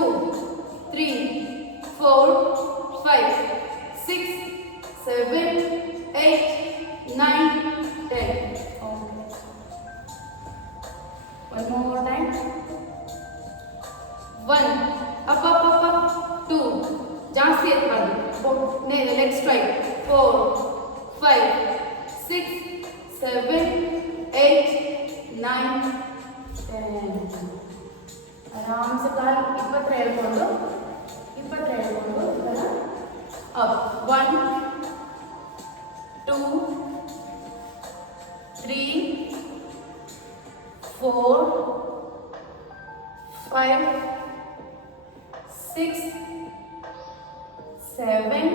3 4 5 6 7 8 9 10. One more time. 1 up 2 ಜಾಸ್ತಿ ಎತ್ತಬಾರ್ದು. Leg straight 4 5 6 7 8 9 10. ಆರಾಮ್ಸೆ ಕಾಲು 20 ಹೇಳ್ಕೊಂಡು ಅಪ್ 1 2 3 4 5 6 7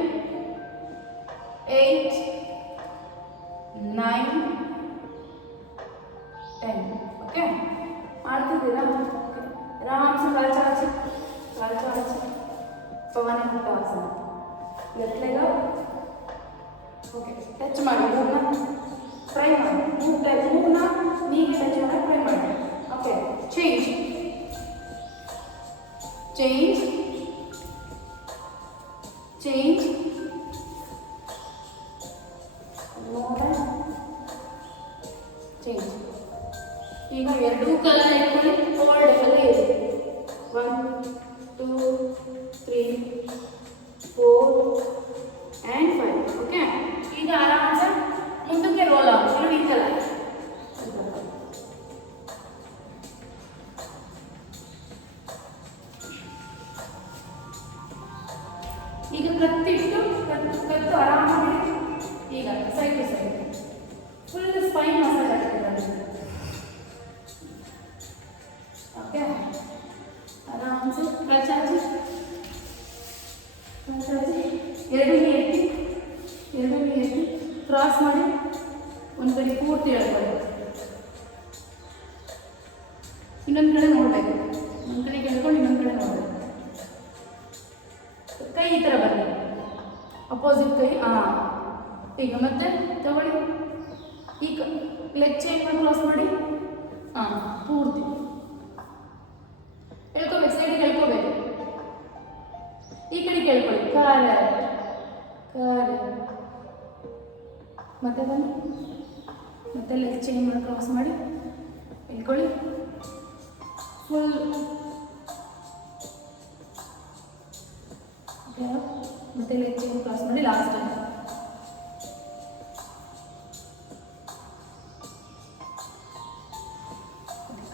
8 9 10. ಓಕೆ, ಮಾಡ್ತಿದ್ದೀರಾ? ಆರಾಮ್ಸೆ ಕಾಲು ಚಾಚಿ ಪವನ ಮುಕ್ತಾಸನ. ಲೆಫ್ಟ್ ಲೆಗ್ ಓಕೆ, ಟಚ್ ಮಾಡಿ, ಮೂವ್ನ ಟ್ರೈ ಮಾಡಿ, ಮೂವ್ನ ನೀಗೆ ಟಚ್ ಮಾಡಿ ಟ್ರೈ ಮಾಡಿ. Okay, change change change change. ಈಗ ಎರಡೂ ಕಾಲನ್ನ ಇಟ್ಕೊಳ್ಳಿ, ಹೋಲ್ಡ್ ಅಲ್ಲೇ ಇದೆ. 1 2 3 4 ಆ್ಯಂಡ್ 5. ಓಕೆ, ಈಗ ಆರಾಮ್ಸೆ ಮುಂದಕ್ಕೆ ರೋಲ್ ಆಗ್ತೀವಿ, ನಿಂತಲ್ಲ. ಈಗ ಕತ್ತಿಟ್ಟು ಕತ್ತು ಆರಾಮಾಗಿ. ಈಗ side to side full spine massage ಆಗ್ತದೆ. ಓಕೆ, ಆರಾಮ್ಸೆ ಕಚಾಚಿ ಎರಡು ನೀ ಎತ್ತಿ ಕ್ರಾಸ್ ಮಾಡಿ ಒಂದು ಕಡೆ ಪೂರ್ತಿ ಹೇಳ್ಕೊಳ್ಳಿ. ಇನ್ನೊಂದು ಕಡೆ ನೋಡಬೇಕು, ಒಂದು ಕಡೆ ಹೇಳ್ಕೊಂಡು ಇನ್ನೊಂದು ಕಡೆ ನೋಡಬೇಕು. ಕೈ ಈ ಥರ ಬರಲಿ, ಅಪೋಸಿಟ್ ಕೈ. ಈಗ ಮತ್ತೆ ತಗೊಳ್ಳಿ, ಈಗ ಲೆಗ್ ಚೇಂಜ್ ಮಾಡಿ ಕ್ರಾಸ್ ಮಾಡಿ ಪೂರ್ತಿ ಹೇಳ್ಕೋಬೇಕು, ಸೈಡಿಗೆ ಹೇಳ್ಕೋಬೇಕು. ಈ ಕಡೆ ಕೇಳ್ಕೊಳ್ಳಿ, ಕರೆಕ್ಟ್. ಮತ್ತೆ ಬನ್ನಿ, ಮತ್ತೆ ಲೆಗ್ ಚೇಂಜ್ ಮಾಡಿ ಕ್ರಾಸ್ ಮಾಡಿ ಹೇಳ್ಕೊಳ್ಳಿ ಫುಲ್. ಮತ್ತೆ ಲೆಗ್ ಚೇಂಜ್ ಕ್ರಾಸ್ ಮಾಡಿ ಲಾಸ್ಟ್ ಟೈಮ್.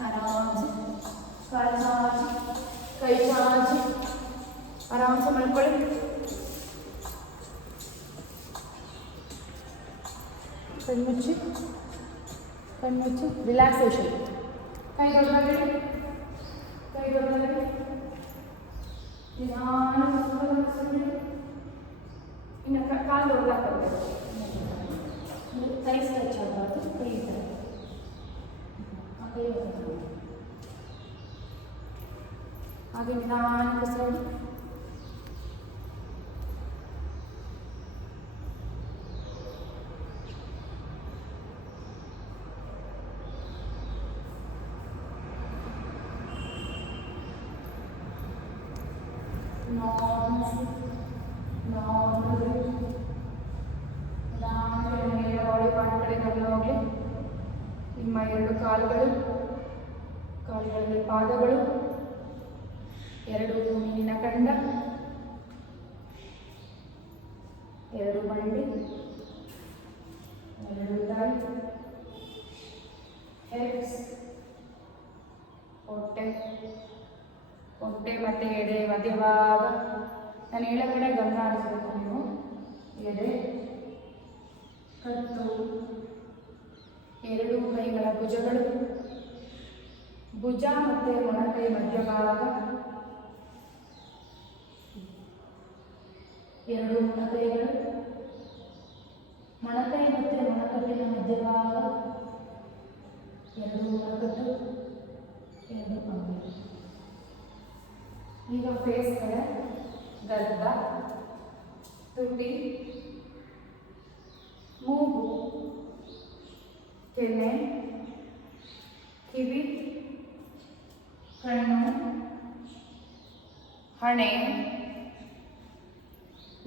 ಆರಾಮ್ಸೆ ಕಾಲು ಚಾಚಿ ಕೈ ಚಾಚಿ ಆರಾಮ್ಸೆ ಮಾಡ್ಕೊಳ್ಳಿ. ಕಣ್ಣುಚ್ಚಿ ರಿಲ್ಯಾಕ್ಸೇಷನ್. ಕೈ ದೊಡ್ಡದಾಗಿ ಇನ್ನು ಕಾಲು ದೊಡ್ಡದಾಗ್ತದೆ. ಕೈ ಸ್ಟ್ರೆಚ್ ಆಗಬಾರ್ದು, ಕೈ ಈ ಥರ ಕೈ ಹಾಗೆ ನಿಧಾನಕ್ಕೆ ಸೈಡ್. ಬಾಡಿ ಪಾರ್ಟ್ ಕಡೆ ಗಮನ ಹೋಗಿ. ನಿಮ್ಮ ಎರಡು ಕಾಲುಗಳು, ಕಾಲುಗಳಲ್ಲಿ ಪಾದಗಳು, ಎರಡು ಮೀನಿನ ಕಂಡ, ಎರಡು ಮಂಡಿ, ಎರಡು ತಾಯಿ, ಹೆಡ್ಸ್, ಹೊಟ್ಟೆ, ಹೊಟ್ಟೆ ಮತ್ತು ಎದೆ ಮಧ್ಯಭಾಗ. ನಾನು ಹೇಳೋ ಕಡೆ ಗಮನ ಹರಿಸಬೇಕು ನೀವು. ಎದೆ, ಕತ್ತು, ಎರಡು ಕೈಗಳ ಭುಜಗಳು, ಭುಜ ಮತ್ತು ಮೊಣಕೈ ಮಧ್ಯಭಾಗ, ಎರಡು ಮೊಣಕೈಗಳು, ಮೊಣಕೈ ಮತ್ತು ಮೊಣಕಟ್ಟಿನ ಮಧ್ಯಭಾಗ, ಎರಡು ಮೊಣಕಟ್ಟು, ಎರಡು ಅಂಗೈ. ಈಗ ಫೇಸ್ ಕಡೆ ಗರ್ಭ, ತುಟಿ, ಮೂಗು, ಕೆನ್ನೆ, ಕಿವಿ, ಕಣ್ಣು, ಹಣೆ,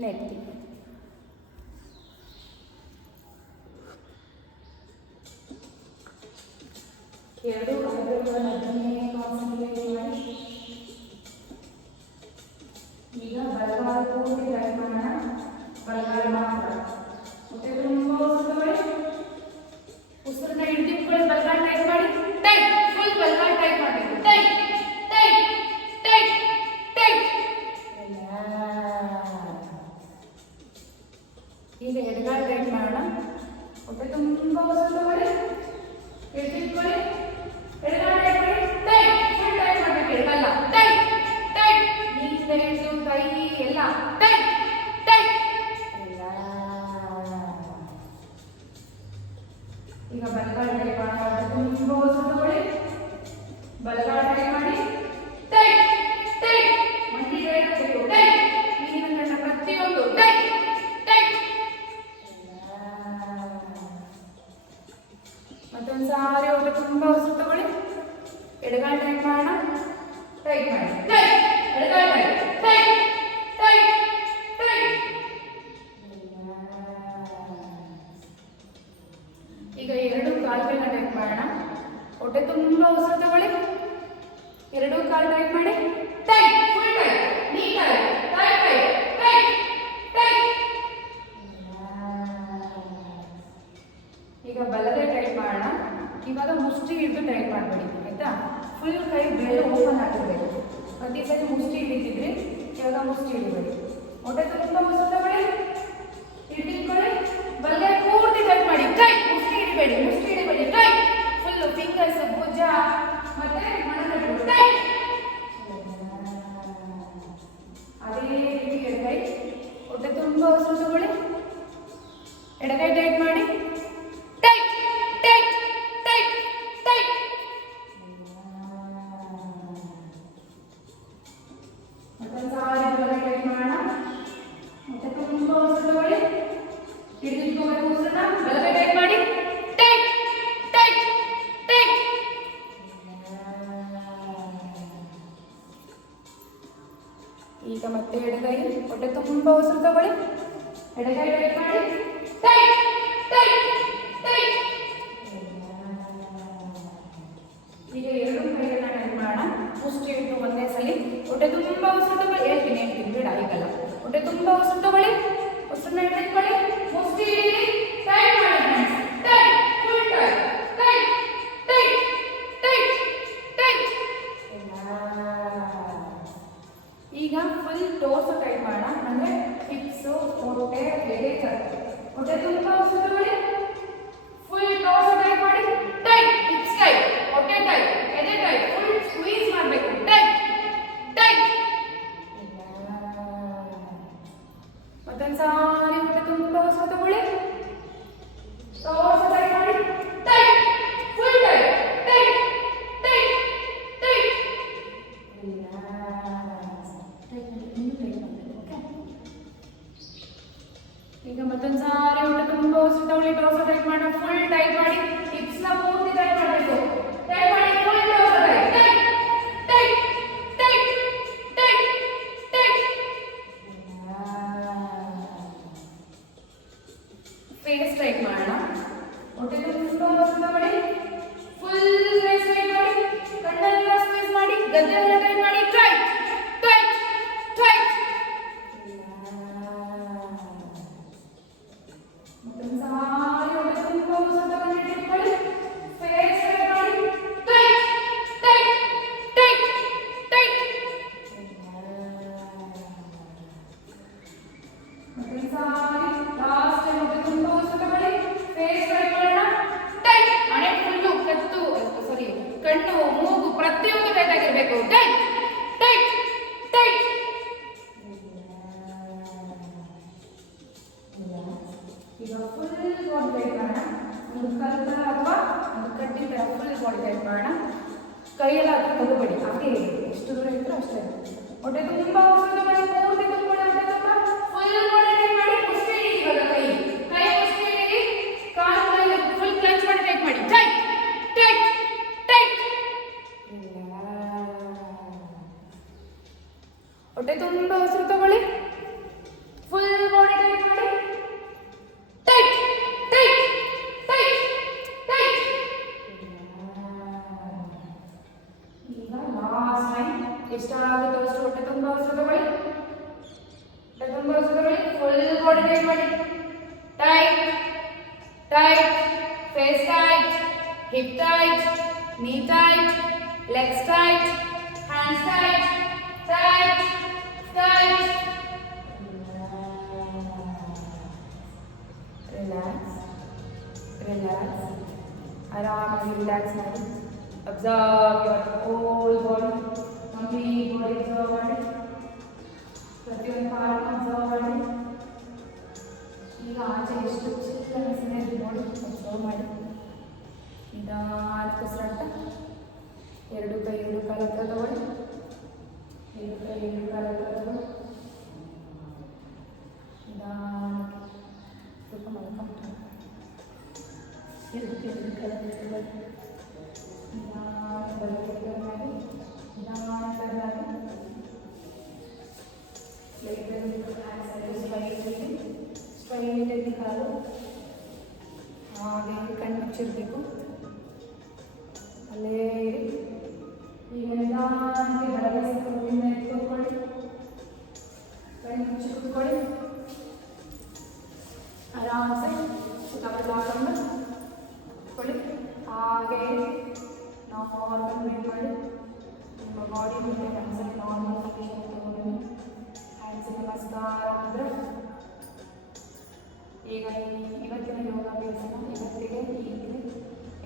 ನೆತ್ತಿ. ಎರಡು ಅದನ್ನೇ ಕಾನ್ಸಂಟ್ರೇಟ್ ಮಾಡಿ. ಈಗ ಬಲಗಾಲ ಪೂರ್ತಿ ಟೈಟ್ ಮಾಡೋಣ. ಬಲಗಾಲ ಮಾತ್ರ. ಮತ್ತೆ ತುಂಬ ಉಸಿರನ್ನ ಹಿಡಿದಿಟ್ಕೊಳ್ಳಿ. ಬಲಗಾಲ ಟೈಟ್ ಮಾಡಿ. ಟೈಟ್, ಫುಲ್ ಬಲಗಾಲ ಟೈಟ್ ಮಾಡಬೇಕು. Tight tight tight tight. ಈಗ ಎಡಗಾಲ ಟೈಟ್ ಮಾಡೋಣ. ಹೊಟ್ಟೆ ತುಂಬ ಉಸಿರು ತಗೊಳ್ಳಿ. ಹಿಡಿದಿಟ್ಕೊಳ್ಳಿ. ಎಡಗಾಲ ಟೈಟ್ ಮಾಡಿ. ಟೈಟ್, ಫುಲ್ ಟೈಟ್ ಮಾಡಬೇಕು. ಎಡಗಾಲ ಟೈಟ್ ಟೈಟ್. ನೀರು ತೆಗೆದು ಕೈ ಎಲ್ಲ ಟೈಟ್ ಟೈಟ್. ಈಗ ಬಲಗಾಲ ಟೈಟ್ ಮಾಡೋಣ. ತುಂಬ ಉಸಿರು ತಗೊಳ್ಳಿ. ಬಲಗಾಲ ಟೈಟ್ ಮಾಡಿ. Tight tight. ಮಂಡಿ ಟೈಟ್ ಆಗಬೇಕು. ಟೈಟ್. ನೀರಿನ ಕಣ್ಣ ಪ್ರತಿಯೊಂದು ಟೈಟ್ ಟೈಟ್. ಮತ್ತೊಂದು ಸಾರಿ ಹೊಟ್ಟೆ ತುಂಬ ಉಸಿರು ತಗೊಳ್ಳಿ. ಎಡಗಾಲ ಟೈಟ್ ಮಾಡೋಣ. ಟೈಟ್ ಮಾಡಿ. ಟೈಟ್. ಎಡಗಾಲ ಟೈಟ್ ಟೈಟ್ ಟೈಟ್ ಟೈಟ್. ಈಗ ಎರಡು ಕಾಲುಗಳನ್ನ ಟೈಟ್ ಮಾಡೋಣ. ಹೊಟ್ಟೆ ತುಂಬ ಉಸಿರು ತಗೊಳ್ಳಿ. ಎರಡು ಕಾಲು ಟೈಟ್ ಮಾಡಿ. Tight, full tight. Knee tight tight tight tight tight. ಈಗ ಬಲಗೈ ಟೈಟ್ ಮಾಡೋಣ. ಇವಾಗ ಮುಷ್ಟಿ ಹಿಡಿದು ಟೈಟ್ ಮಾಡಬೇಡಿ, ಆಯ್ತಾ? ಫುಲ್ ಕೈ ಬೆರಳು ಓಪನ್ ಆಗಿರಬೇಕು. ಪ್ರತಿ ಸರಿ ಮುಷ್ಟಿ ಹಿಡಿತಿದ್ರಿ, ಇವಾಗ ಮುಷ್ಟಿ ಹಿಡಿಬೇಡಿ. ಹೊಟ್ಟೆ ತುಂಬ ಉಸಿರು ತಗೊಳ್ಳಿ. ಹಿಡಿದಿಟ್ಕೊಳ್ಳಿ. ಬಲಗೈ ಪೂರ್ತಿ ಟೈಟ್ ಮಾಡಿ. ಟೈಟ್. ಮುಷ್ಟಿ ಹಿಡಿಬೇಡಿ, ಮುಷ್ಟಿ ಹಿಡಿಬೇಡಿ. ಟೈಟ್. ಫುಲ್ಲು ಫಿಂಗರ್ಸ್, ಭುಜ ಮತ್ತೆ ಮೊಣಕಟ್ಟು ಟೈಟ್. ಅದೇ ರೀತಿ ಎಡಗೈ. ಹೊಟ್ಟೆ ತುಂಬ ಉಸಿರು ತಗೊಳ್ಳಿ. ಎಡಗೈ ಟೈಟ್ ಮಾಡಿ. Tight tight tight tight. ಮತ್ತೊಂದು ಸಾರಿ ಬಲಗೈ ಟೈಟ್ ಮಾಡೋಣ. ಮತ್ತೆ ತುಂಬ ಉಸಿರು ತಗೊಳ್ಳಿ. ಹಿಡಿದಿಟ್ಕೋಬೇಕು ಉಸಿರನ್ನ. ಬಲಗೈ ಟೈಟ್ ಮಾಡಿ. Tight tight tight. ಈಗ ಮತ್ತೆ ಎಡಗೈ. ಹೊಟ್ಟೆ ತುಂಬ ಉಸಿರು ತಗೊಳ್ಳಿ. ಎಡಗೈ ಟೈಟ್ ಮಾಡಿ. Tight tight tight. ಈಗ ಎರಡು ಕೈಗಳನ್ನ ಟೈಟ್ ಮಾಡೋಣ. ಮುಷ್ಟಿ ಇಟ್ಟು ಒಂದೇ ಸಲ. ಹೊಟ್ಟೆ ತುಂಬ ಉಸಿರು ತಗೊಳ್ಳಿ. ಹೇಳ್ತೀನಿ ಬಿಡ ಈಗಲ್ಲ. ಹೊಟ್ಟೆ ತುಂಬ ಉಸಿರು ತಗೊಳ್ಳಿ. ಉಸಿರನ್ನ ಹಿಡಿದಿಟ್ಕೊಳ್ಳಿ. ಮುಷ್ಟಿ ಹಿಡಿದು ಟೈಟ್ ಮಾಡಿ. Tight, full tight tight tight tight tight. ಈಗ ಫುಲ್ ಟೋರ್ಸ್ ಟೈಟ್ ಮಾಡೋಣ. ಅಂದರೆ ಹಿಪ್ಸು, ಹೊಟ್ಟೆ, ಎದೆ, ಕತ್ತು. ಹೊಟ್ಟೆ ತುಂಬ ಉಸಿರು ತಗೊಳ್ಳಿ. ಫುಲ್ ಟೋರ್ಸ್ ಟೈಟ್ ಮಾಡಿ. ಟೈಟ್. ಹಿಪ್ಸ್ ಟೈಟ್, ಹೊಟ್ಟೆ ಟೈಟ್, ಎದೆ ಟೈಟ್. ಫುಲ್ ಸ್ಕ್ವೀಸ್ ಮಾಡಬೇಕು. Tight tight. ಮತ್ತೊಂದು ಸಾರಿ ಹೊಟ್ಟೆ ತುಂಬ ಉಸಿರು ತಗೊಳ್ಳಿ. ಟೋರ್ಸ್ ಟೈಟ್ ಮಾಡಿ. Tight, full tight tight tight tight. ಈಗ ಮತ್ತೊಂದು ಸಾರಿ ಹೊಟ್ಟೆ ತುಂಬ ಉಸಿರು ತಗೊಳ್ಳಿ. ಟೋರ್ಸ್ ಟೈಟ್ ಮಾಡೋಣ. ಫುಲ್ ಟೈಟ್ ಮಾಡಿ. ಹಿಪ್ಸ್ನ ಪೂರ್ತಿ ಟೈಟ್ ಮಾಡಬೇಕು. ಟೈಟ್ ಮಾಡಿ. Full torso tight tight tight tight tight tight. Tight ಮಾಡಿ ಟೈಟ್ ಟೈಟ್ ಟೈಟ್ ಮತ್ತೊಂದು ಸಾರಿ ಹೊಟ್ಟೆ ತುಂಬ ಉಸಿರು ತಗೊಂಡು ಇಟ್ಕೊಳ್ಳಿ ಫೇಸ್ ಟೈಟ್ ಮಾಡಿ ಟೈಟ್ ಟೈಟ್ ಟೈಟ್ ಟೈಟ್ ಮತ್ತೊಂದು ಸಾರಿ ಲಾಸ್ಟ್ ಟೈಮ್ ಹೊಟ್ಟೆ ತುಂಬ ಉಸಿರು ತಗೊಳ್ಳಿ ಫೇಸ್ ಟೈಟ್ ಮಾಡೋಣ ಟೈಟ್ ಹಣೆ ಫುಲ್ಲು ಕತ್ತು ಸಾರಿ ಕಣ್ಣು ಮೂಗು ಪ್ರತಿಯೊಂದು ಟೈಟ್ ಆಗಿರಬೇಕು ಟೈಟ್ ಟೈಟ್ ಟೈಟ್ ಈಗ ಫುಲ್ ಬಾಡಿ ಟೈಟ್ ಮಾಡೋಣ ಒಂದು ಕಲ್ಪನ ಅಥವಾ ಒಂದು ಕಡ್ಡಿ ಥರ ಫುಲ್ ಬಾಡಿ ಟೈಟ್ ಮಾಡೋಣ ಕೈಯೆಲ್ಲ ತಗೋಬೇಡಿ ಹಾಗೆ ಎಷ್ಟು ದೂರ ಇದ್ದರೂ ಅಷ್ಟೇ ಹೊಟ್ಟೆ ತುಂಬ ಉಸಿರು ತಗೊಳ್ಳಿ ಪೂರ್ತಿ ತುಂಬಿಕೊಳ್ಳಿ ಹೊಟ್ಟೆ ತುಂಬ ಫುಲ್ ಬಾಡಿ ಟೈಟ್ ಮಾಡಿ ಮುಷ್ಟಿ ಹಿಡಿ ಇವಾಗ ಕೈ ಮುಷ್ಟಿ ಹಿಡಿ ಕಾಲು ಫುಲ್ ಕ್ಲಚ್ ಮಾಡಿ ಟೈಟ್ ಮಾಡಿ ಟೈಟ್ ಟೈಟ್ ಟೈಟ್ ಹೊಟ್ಟೆ ತುಂಬ ಉಸಿರು ತಗೊಳ್ಳಿ ಫುಲ್ ಬಾಡಿ ಟೈಟ್ ಮಾಡಿ ಟೈಟ್ ಟೈಟ್ ಟೈಟ್ ಟೈಟ್ ಈಗ ಲಾಸ್ಟ್ ಟೈಮ್ ಎಷ್ಟಾಗುತ್ತೋ ಅಷ್ಟು ಹೊಟ್ಟೆ ತುಂಬ ಉಸಿರು ತಗೊಳ್ಳಿ ಹೊಟ್ಟೆ ತುಂಬ ಉಸಿರು ತಗೊಳ್ಳಿ ಫುಲ್ ಬಾಡಿ ಟೈಟ್ ಮಾಡಿ tight tight face tight hip tight knee tight, legs tight, hands tight, tight, tight. Relax, relax. ಆರಾಮಾಗಿ ರಿಲ್ಯಾಕ್ಸ್ ಮಾಡಿ observe your whole body complete body observe ಮಾಡಿ ಪ್ರತಿಯೊಂದು ಪಾರ್ಟ್ ಅಬ್ಸರ್ವ್ ಮಾಡಿ ಈಗ ಆಚೆ ಎಷ್ಟು ಚಿಕ್ಕ ಅನಿಸಿದೆ ನೋಡಿ ಅಬ್ಸರ್ವ್ ಮಾಡಿ ನಿಧಾನಕ್ಕೆ ಉಸಿರಾಟ ಎರಡು ಕೈ ಎರಡು ಕಾಲ ಹತ್ರ ತಗೊಳ್ಳಿ ಎರಡು ಕೈ ಎರಡು ಕಾಲ ಹತ್ರ ತಗೊಳ್ಳಿ ನಿಧಾನಕ್ಕೆ ಸ್ವಲ್ಪ ಮಲ್ಕೊಂಡು ಎರಡು ಕೈ ಎರಡು ಕಾಲ ಹತ್ರ ತಗೊಳ್ಳಿ ನಿಧಾನ ಬಲಕ್ಕೆ ಮಾಡಿ ನಿಧಾನ ಸ್ಟ್ರೈಟಾಗಿ ಕಾಲು ಹಾಗೆ ಕಣ್ಣು ಮುಚ್ಚಿರಬೇಕು ಅಲ್ಲೇ ಇರಿ ಈಗ ನಿಧಾನಕ್ಕೆ ಬಲಗೈ ಕೈಯಿಂದ ಎತ್ಕೊಳ್ಕೊಳ್ಳಿ ಕಣ್ಣು ಮುಚ್ಚಿ ಕೂತ್ಕೊಳ್ಳಿ ಆರಾಮ್ಸೆ ಕವರ್ ಹಾಕೊಂಡು ಕೂತ್ಕೊಳ್ಳಿ ಹಾಗೆ ನಾರ್ಮಲ್ ಬ್ರೀತ್ ಮಾಡಿ ನಿಮ್ಮ ಬಾಡಿ ಮೇಲೆ ಒಂದ್ಸಲ ನಾರ್ಮಲ್ ಪೊಸಿಷನ್ ತಗೊಂಡು ಹ್ಯಾಂಡ್ಸ್ ನಮಸ್ಕಾರ ಅಂದ್ರೆ ಈಗ ಇವತ್ತಿನ ಯೋಗಾಭ್ಯಾಸನ ಇವತ್ತಿಗೆ ಹೀಗೆ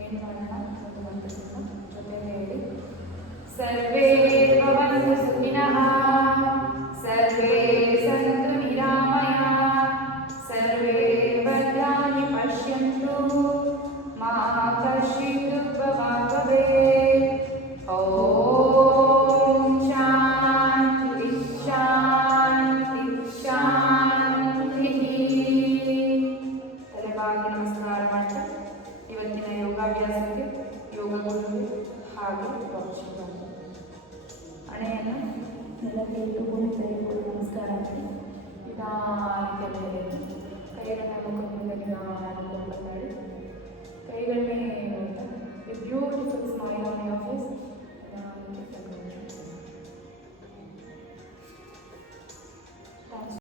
ಏನು ಮಾಡೋಣ ಒಂದು ಮಂತ್ರದಿಂದ ಜೊತೆ ಹೇಳಿ ಸರ್ವೇ ಭವಂತು ಸುಖಿನಃ ಸರ್ವೇ ಸಂತು ನಿರಾಮಯ ಸರ್ವೇ ಭದ್ರಾಣಿ ಪಶ್ಯಂತು ಮಾ ಕಶ್ಚಿತ್ ದುರ್ಭವಾಗ್ ಭವೇತ್ ಓಂ ಶಾಂತಿ ಶಾಂತಿ ಶಾಂತಿ ತಲೆಬಾಗಿ ನಮಸ್ಕಾರ ಮಾಡ್ತಾ ಇವತ್ತಿನ ಯೋಗಾಭ್ಯಾಸಕ್ಕೆ ಯೋಗ ಗುರುವಿಗೆ ಹಾಗೂ ಹಣೆಯನ್ನು ನೆಲಕ್ಕೆ ಇಟ್ಟುಕೊಂಡು ತೆಗೆದುಕೊಂಡು ನಮಸ್ಕಾರ ಮಾಡಿ ನಿಧಾನಕ್ಕೆ ಮೇಲೆ ಕೈಗಳನ್ನು ಮುಖದಿಂದ ನಿಧಾನಕ್ಕೆ ಮಾಡಿ